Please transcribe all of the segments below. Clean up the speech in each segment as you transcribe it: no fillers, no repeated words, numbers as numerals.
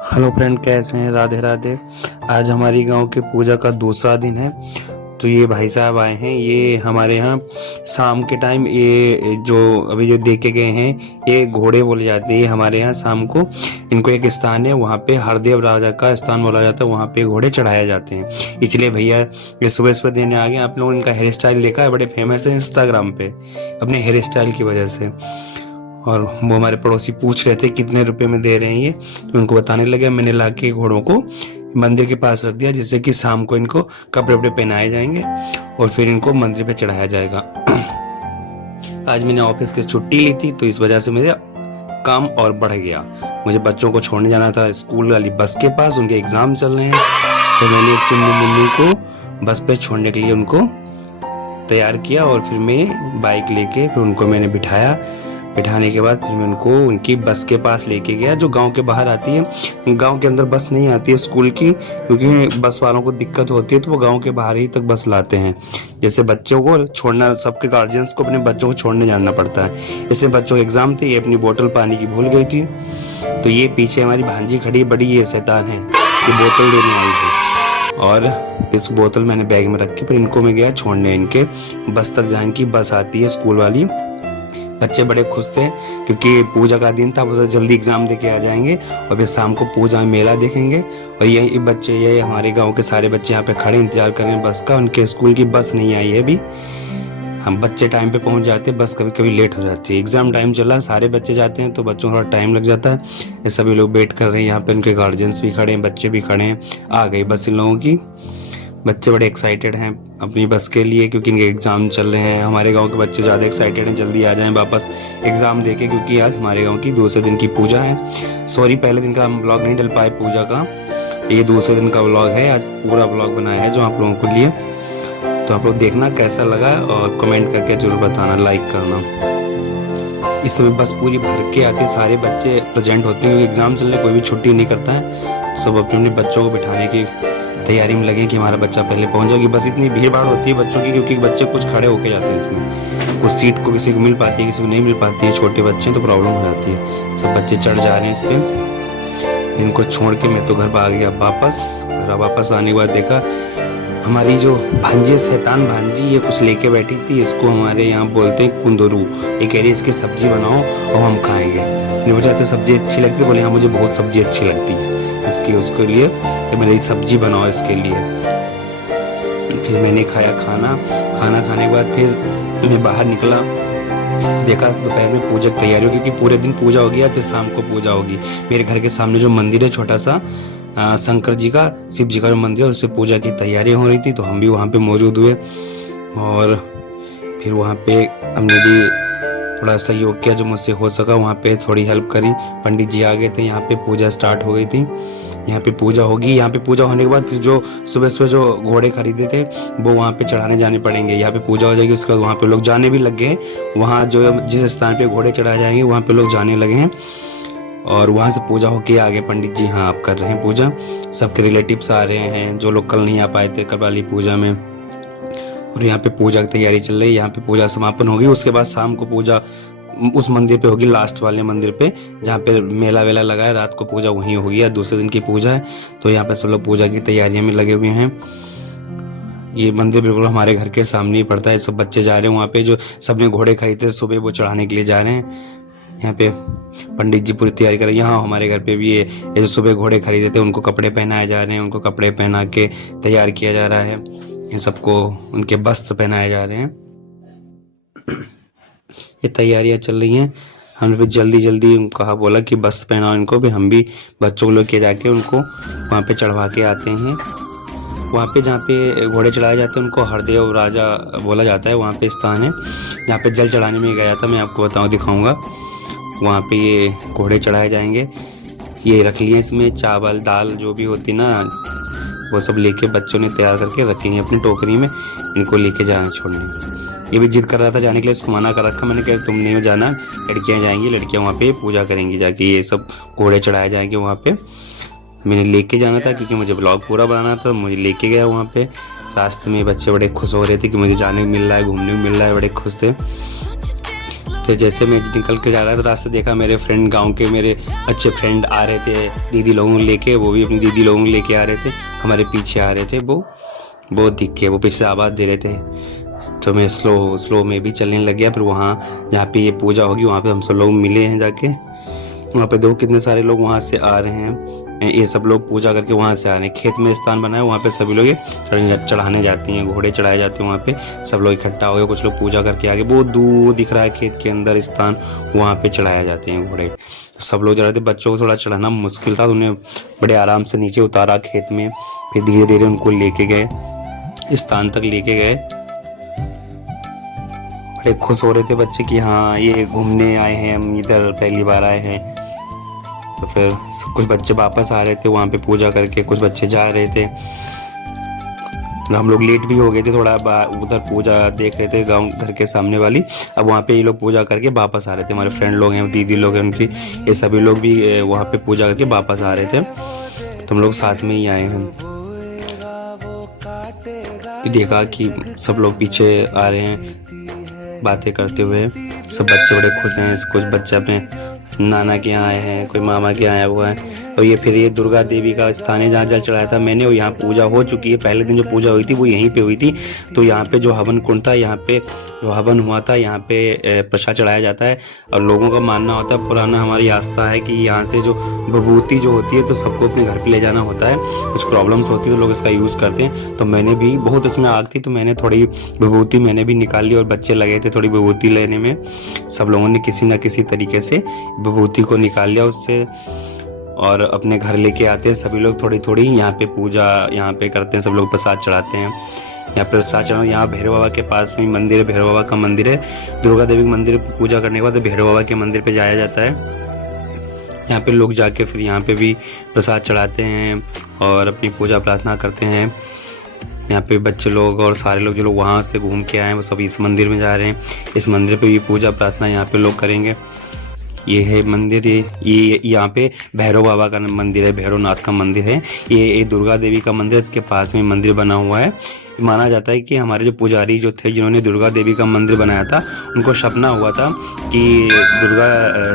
Hello friend, कैसे हैं? राधे राधे। आज हमारी गांव के पूजा का दूसरा दिन है। तो ये भाई साहब आए हैं, ये हमारे यहाँ शाम के टाइम ये जो अभी जो दे के गए हैं ये घोड़े बोले जाते हैं। ये हमारे यहाँ शाम को इनको एक स्थान है, वहाँ पे हरदेव राजा का स्थान बोला जाता है, वहाँ पे घोड़े चढ़ाए जाते हैं। इसलिए भैया ये सुबह सुबह देने आ गए। आप लोगों ने इनका हेयर स्टाइल देखा है, बड़े फेमस है इंस्टाग्राम पे अपने हेयर स्टाइल की वजह से। और वो हमारे पड़ोसी पूछ रहे थे कितने रुपए में दे रहे हैं ये, तो उनको बताने लगे। मैंने ला के घोड़ों को मंदिर के पास रख दिया, जिससे कि शाम को इनको कपड़े वपड़े पहनाए जाएंगे और फिर इनको मंदिर पे चढ़ाया जाएगा। आज मैंने ऑफिस की छुट्टी ली थी, तो इस वजह से मेरा काम और बढ़ गया। मुझे बच्चों को छोड़ने जाना था स्कूल वाली बस के पास, उनके एग्जाम चल रहे हैं। तो मैंने चुन्नी मुन्नी को बस पे छोड़ने के लिए उनको तैयार किया और फिर मैं बाइक लेके फिर उनको मैंने बिठाने के बाद फिर मैं उनको उनकी बस के पास लेके गया, जो गांव के बाहर आती है। गांव के अंदर बस नहीं आती है स्कूल की, क्योंकि बस वालों को दिक्कत होती है, तो वो गांव के बाहर ही तक बस लाते हैं। जैसे बच्चों को छोड़ना, सबके गार्जियंस को अपने बच्चों को छोड़ने जाना पड़ता है। इससे बच्चों के एग्जाम थे, ये अपनी बोतल पानी की भूल गई थी। तो ये पीछे हमारी भांजी खड़ी, बड़ी ये शैतान है, ये बोतल देने आई थी। और इस बोतल मैंने बैग में रख के फिर इनको मैं गया छोड़ने इनके बस तक, जहाँ इनकी बस आती है स्कूल वाली। बच्चे बड़े खुश थे क्योंकि पूजा का दिन था, वो जल्दी एग्जाम दे के आ जाएंगे और फिर शाम को पूजा में मेला देखेंगे। और यही बच्चे, ये हमारे गांव के सारे बच्चे यहाँ पे खड़े इंतजार कर रहे हैं बस का। उनके स्कूल की बस नहीं आई है अभी। हम बच्चे टाइम पे पहुंच जाते हैं, बस कभी कभी लेट हो जाती है। एग्जाम टाइम चला, सारे बच्चे जाते हैं तो बच्चों को थोड़ा टाइम लग जाता है। ये सभी लोग वेट कर रहे हैं यहाँ पे, उनके गार्जियंस भी खड़े हैं, बच्चे भी खड़े हैं। आ गई बस इन लोगों की। बच्चे बड़े एक्साइटेड हैं अपनी बस के लिए, क्योंकि इनके एग्जाम चल रहे हैं। हमारे गांव के बच्चे ज़्यादा एक्साइटेड हैं, जल्दी आ जाएं वापस एग्जाम देके, क्योंकि आज हमारे गांव की दूसरे दिन की पूजा है। सॉरी, पहले दिन का हम ब्लॉग नहीं डल पाए पूजा का, ये दूसरे दिन का ब्लॉग है। आज पूरा ब्लॉग बनाया है जो आप लोगों को लिए। तो आप लोग देखना कैसा लगा और कमेंट करके जरूर बताना, लाइक करना। इस समय बस पूरी भर के आती है, सारे बच्चे प्रेजेंट होते हैं, क्योंकि एग्जाम चल रहे, कोई भी छुट्टी नहीं करता है। सब अपने अपने बच्चों को बिठाने की तैयारी में लगे कि हमारा बच्चा पहले पहुंच जाएगी। बस इतनी भीड़ भाड़ होती है बच्चों की, क्योंकि बच्चे कुछ खड़े होके जाते हैं इसमें। कुछ सीट को किसी को मिल पाती है, किसी को नहीं मिल पाती है। छोटे बच्चे तो प्रॉब्लम हो जाती है। सब बच्चे चढ़ जा रहे हैं इस पे। इनको छोड़ के मैं तो घर आ गया वापस। घर वापस आने के बाद देखा हमारी जो भांजी, शैतान भांजी, ये कुछ लेके बैठी थी। इसको हमारे यहाँ बोलते हैं कुंदरू। ये कह रही है इसकी सब्जी बनाओ और हम खाएंगे। मैंने पूछा अच्छा सब्जी अच्छी लगती है? बोले हाँ मुझे बहुत सब्जी अच्छी लगती है इसकी, उसके लिए कि मेरी सब्जी बनाओ इसके लिए। फिर मैंने खाया खाना खाने के बाद फिर मैं बाहर निकला, देखा दोपहर में पूजा की तैयारी होगी, क्योंकि पूरे दिन पूजा होगी, फिर शाम को पूजा होगी। मेरे घर के सामने जो मंदिर है छोटा सा, शंकर जी का, शिव जी का जो मंदिर है, उससे पूजा की तैयारी हो रही थी। तो हम भी वहाँ पे मौजूद हुए और फिर वहाँ पे हमने भी थोड़ा सहयोग किया जो मुझसे हो सका। वहाँ पे थोड़ी हेल्प करी। पंडित जी आ गए थे, यहाँ पे पूजा स्टार्ट हो गई थी। यहाँ पे पूजा होगी। यहाँ पे पूजा होने के बाद फिर जो सुबह सुबह जो घोड़े खरीदे थे वो वहाँ पे चढ़ाने जाने पड़ेंगे। यहाँ पे पूजा हो जाएगी, उसके बाद वहाँ पे लोग जाने भी लग गए हैं। वहाँ जो जिस स्थान पे घोड़े चढ़ाए जाएंगे वहाँ पे लोग जाने लगे हैं और वहाँ से पूजा होके आगे पंडित जी हाँ आप कर रहे हैं पूजा। सबके रिलेटिव्स आ रहे हैं जो लोग कल नहीं आ पाए थे कल वाली पूजा में। और यहाँ पे पूजा की तैयारी चल रही है। यहाँ पे पूजा समापन होगी, उसके बाद शाम को पूजा उस मंदिर पे होगी, लास्ट वाले मंदिर पे जहाँ पे मेला वेला लगा है। रात को पूजा वहीं होगी, या दूसरे दिन की पूजा है। तो यहाँ पे सब लोग पूजा की तैयारियों में लगे हुए हैं। ये मंदिर बिल्कुल हमारे घर के सामने ही पड़ता है। सब बच्चे जा रहे हैं वहाँ पे, जो सबने घोड़े खरीदे सुबह वो चढ़ाने के लिए जा रहे हैं। यहाँ पे पंडित जी पूरी तैयारी कर रहे हैं। यहाँ हमारे घर पे भी ये जो सुबह घोड़े खरीदे थे उनको कपड़े पहनाए जा रहे हैं, उनको कपड़े पहना के तैयार किया जा रहा है। ये सबको उनके वस्त्र पहनाए जा रहे हैं। ये तैयारियां चल रही हैं। हमने फिर जल्दी जल्दी कहा, बोला कि वस्त्र पहनाओ इनको। फिर हम भी बच्चों को लेके जाके उनको वहाँ पे चढ़वा के आते हैं। वहाँ पे जहाँ पे घोड़े चढ़ाए जाते हैं उनको हरदेव राजा बोला जाता है। वहाँ पे स्थान है जहाँ पे जल चढ़ाने में गया था, मैं आपको दिखाऊंगा। वहाँ पे ये घोड़े चढ़ाए जाएंगे। ये रख लिए इसमें चावल दाल जो भी होती ना, वो सब लेके बच्चों ने तैयार करके रखी है अपनी टोकरी में। इनको लेके जाना छोड़ने। ये भी जिद कर रहा था जाने के लिए, इसको मना कर रखा मैंने, कहा तुम नहीं जाना, लड़कियां जाएंगी, लड़कियां वहाँ पे पूजा करेंगी जाके। ये सब घोड़े चढ़ाए जाएंगे वहाँ पे। मैंने लेके जाना था क्योंकि मुझे ब्लॉग पूरा बनाना था, मुझे लेके गया वहाँ पे। रास्ते में बच्चे बड़े खुश हो रहे थे कि मुझे जाने को मिल रहा है, घूमने को मिल रहा है, बड़े खुश थे। फिर जैसे मैं निकल के जा रहा था रास्ते देखा मेरे फ्रेंड, गांव के मेरे अच्छे फ्रेंड आ रहे थे दीदी लोगों को लेके, वो भी अपनी दीदी लोगों को लेके आ रहे थे, हमारे पीछे आ रहे थे। वो बहुत दिख के वो पीछे आवाज़ दे रहे थे, तो मैं स्लो में भी चलने लग गया। फिर वहाँ जहाँ पे ये पूजा होगी वहाँ पे हम सब लोग मिले हैं जाके। वहाँ पे देखो कितने सारे लोग वहाँ से आ रहे हैं, ये सब लोग पूजा करके वहाँ से आ रहे हैं। खेत में स्थान बना है, वहाँ पे सभी लोग चढ़ाने जाती हैं, घोड़े चढ़ाए जाते हैं। वहाँ पे सब लोग इकट्ठा हो गए, कुछ लोग पूजा करके आगे बहुत दूर दिख रहा है खेत के अंदर स्थान, वहाँ पे चढ़ाए जाते हैं घोड़े। सब लोग चढ़ाते, बच्चों को थोड़ा चढ़ाना मुश्किल था तो उन्हें बड़े आराम से नीचे उतारा खेत में, फिर धीरे धीरे उनको लेके गए, स्थान तक लेके गए। बड़े खुश हो रहे थे बच्चे कि हाँ ये घूमने आए हैं, हम इधर पहली बार आए हैं। तो फिर कुछ बच्चे वापस आ रहे थे वहाँ पे पूजा करके, कुछ बच्चे जा रहे थे। हम लोग लेट भी हो गए थे थोड़ा, उधर पूजा देख रहे थे गांव घर के सामने वाली। अब वहाँ पे ये लोग पूजा करके वापस आ रहे थे, हमारे फ्रेंड लोग हैं, दीदी लोग हैं उनकी, ये सभी लोग भी वहाँ पे पूजा करके वापस आ रहे थे। तो हम लोग साथ में ही आए हैं। देखा कि सब लोग पीछे आ रहे हैं बातें करते हुए, सब बच्चे बड़े खुश हैं। कुछ बच्चे अपने नाना के यहाँ आए हैं, कोई मामा के यहाँ आया हुआ है। और ये फिर ये दुर्गा देवी का स्थान है जहाँ जल चढ़ाया था मैंने, और यहाँ पूजा हो चुकी है। पहले दिन जो पूजा हुई थी वो यहीं पे हुई थी। तो यहाँ पे जो हवन कुंड था, यहाँ पे जो हवन हुआ था, यहाँ पे प्रसाद चढ़ाया जाता है। और लोगों का मानना होता है, पुराना हमारी आस्था है कि यहाँ से जो विभूति जो होती है तो सबको अपने घर पे ले जाना होता है। कुछ प्रॉब्लम्स होती है तो लोग इसका यूज़ करते हैं। तो मैंने भी बहुत इसमें आग थी तो मैंने थोड़ी विभूति मैंने भी निकाल ली, और बच्चे लगे थे थोड़ी विभूति लेने में। सब लोगों ने किसी न किसी तरीके से विभूति को निकाल लिया उससे, और अपने घर लेके आते हैं सभी लोग थोड़ी थोड़ी। यहाँ पे पूजा यहाँ पे करते हैं, सब लोग प्रसाद चढ़ाते हैं। यहाँ पे प्रसाद चढ़ाना, यहाँ भैरव बाबा के पास में मंदिर है, भैरव बाबा का मंदिर है। दुर्गा देवी के मंदिर पूजा करने के बाद भैरव बाबा के मंदिर पे जाया जाता है। यहाँ पे लोग जाके फिर यहाँ पे भी प्रसाद चढ़ाते हैं और अपनी पूजा प्रार्थना करते हैं। यहाँ पे बच्चे लोग और सारे लोग जो लोग वहाँ से घूम के आए हैं वो सब इस मंदिर में जा रहे हैं। इस मंदिर पे भी पूजा प्रार्थना यहाँ पे लोग करेंगे। ये है मंदिर, ये यहाँ पे भैरव बाबा का मंदिर है, भैरवनाथ का मंदिर है। ये दुर्गा देवी का मंदिर, इसके पास में मंदिर बना हुआ है। माना जाता है कि हमारे जो पुजारी जो थे जिन्होंने दुर्गा देवी का मंदिर बनाया था, उनको सपना हुआ था कि दुर्गा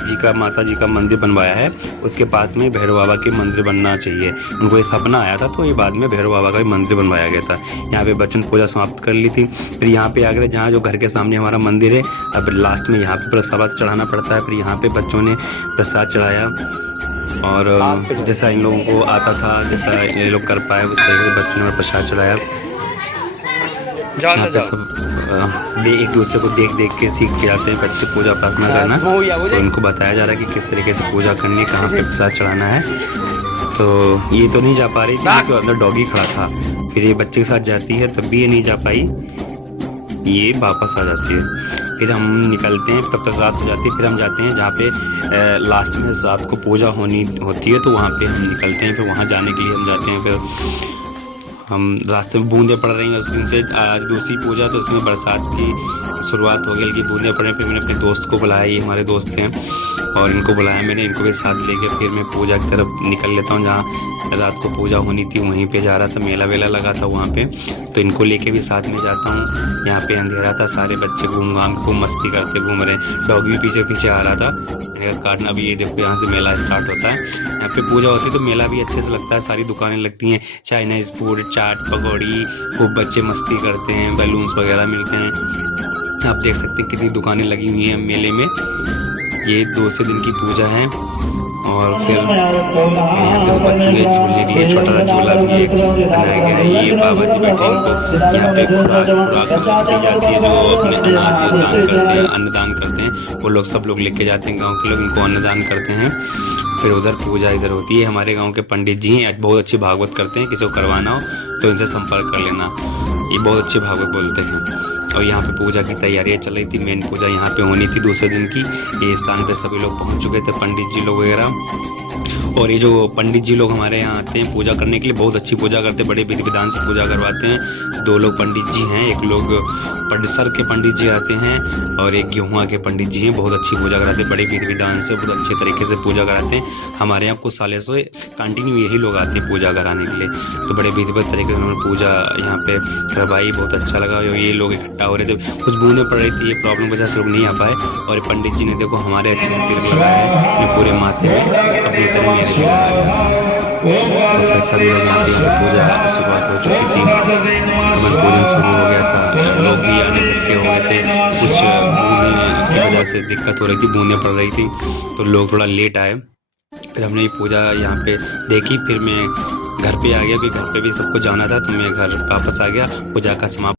जी का, माता जी का मंदिर बनवाया है, उसके पास में भैरव बाबा के मंदिर बनना चाहिए। उनको ये सपना आया था, तो ये बाद में भैरव बाबा का भी मंदिर बनवाया गया था। यहाँ पे बच्चों ने पूजा समाप्त कर ली थी। फिर यहाँ पे आकर जहाँ जो घर के सामने हमारा मंदिर है, अब लास्ट में यहाँ पे प्रसाद चढ़ाना पड़ता है। फिर यहाँ पे बच्चों ने प्रसाद चढ़ाया, और जैसा इन लोगों को आता था, जैसा ये लोग कर पाए उस तरीके से बच्चों ने प्रसाद चढ़ाया। यहाँ पे सब एक दूसरे को देख देख के सीख के आते हैं बच्चे पूजा प्रार्थना करना। तो इनको बताया जा रहा है कि किस तरीके से पूजा करनी है, कहाँ पे प्रसाद चढ़ाना है। तो ये तो नहीं जा पा रही थी क्योंकि अंदर डॉगी खड़ा था। फिर ये बच्चे के साथ जाती है तब भी ये नहीं जा पाई, ये वापस आ जाती है। फिर हम निकलते हैं, तब तक रात हो जाती है। फिर हम जाते हैं जहाँ पे लास्ट में रात को पूजा होती है, तो वहाँ पे हम निकलते हैं। फिर वहाँ जाने के लिए हम जाते हैं। फिर हम रास्ते में बूंदें पड़ रही हैं उस दिन से। आज दूसरी पूजा, तो उसमें बरसात की शुरुआत हो गई, हल्की बूंदें पड़े। फिर मैंने अपने दोस्त को बुलाया, ये हमारे दोस्त हैं, और इनको बुलाया मैंने, इनको भी साथ लेके फिर मैं पूजा की तरफ निकल लेता हूँ। जहाँ रात को पूजा होनी थी वहीं पे जा रहा था, मेला वेला लगा था वहाँ पे, तो इनको लेके भी साथ में जाता हूँ। यहाँ पे अंधेरा था, सारे बच्चे घूम घाम खूब मस्ती करते घूम रहे, डॉगी भी पीछे पीछे आ रहा था काटना भी। ये देखो यहाँ से मेला स्टार्ट होता है, यहाँ पे पूजा होती है तो मेला भी अच्छे से लगता है। सारी दुकानें लगती हैं, चाइनीज फूड, चाट, पकौड़ी, खूब बच्चे मस्ती करते हैं, बैलून्स वगैरह मिलते हैं। आप देख सकते हैं कितनी दुकानें लगी हुई हैं मेले में। ये 2 दिन की पूजा है। और फिर तो बच्चों के झूलने के लिए छोटा सा झूला भी एक बनाया गया है। ये बाबा जी बैठे, इनको यहाँ पे खुराक दी जाती है, जो अपने अनाज दान करते हैं, अन्नदान करते हैं, वो लोग सब लोग लेके जाते हैं, गांव के लोग इनको अन्नदान करते हैं। फिर उधर पूजा इधर होती है। हमारे गांव के पंडित जी हैं, बहुत अच्छी भागवत करते हैं, किसी को करवाना हो तो इनसे संपर्क कर लेना, ये बहुत अच्छी भागवत बोलते हैं। और यहाँ पे पूजा की तैयारियाँ चल रही थी, मेन पूजा यहाँ पे होनी थी 2 दिन की। ये स्थान पे सभी लोग पहुँच चुके थे, पंडित जी लोग वगैरह। और ये जो पंडित जी लोग हमारे यहाँ आते हैं पूजा करने के लिए, बहुत अच्छी पूजा करते हैं, बड़े विधि विधान से पूजा करवाते हैं। 2 लोग पंडित जी हैं, एक लोग पडसर के पंडित जी आते हैं और एक गेहुआ के पंडित जी हैं। बहुत अच्छी पूजा कराते हैं, बड़े विधि विधान से बहुत अच्छे तरीके से पूजा कराते हैं। हमारे यहाँ कुछ सालों से कंटिन्यू यही लोग आते हैं पूजा कराने के लिए, तो बड़े विधिवत तरीके से उन्होंने पूजा यहाँ पे करवाई। बहुत अच्छा लगा। ये लोग इकट्ठा हो रहे थे, कुछ बूंदें पड़ रही थी, ये प्रॉब्लम वजह से लोग नहीं आ पाए। और पंडित जी ने देखो हमारे अच्छे से तिलक लगाया है अपने पूरे माथे में, अपनी तरह मेरे भी लगाया। तो फिर सब लोग यहाँ पे पूजा की शुरुआत हो चुकी थी, हमारा पूजन शुरू हो गया था। लोग भी आने इकट्ठे हो गए थे, कुछ बूंदे की वजह से दिक्कत हो रही थी, बूंदें पड़ रही थी तो लोग थोड़ा लेट आए। फिर हमने ये पूजा यहाँ पे देखी, फिर मैं घर पे आ गया, फिर घर पे भी सबको जाना था तो मैं घर वापस आ गया। पूजा का समाप्त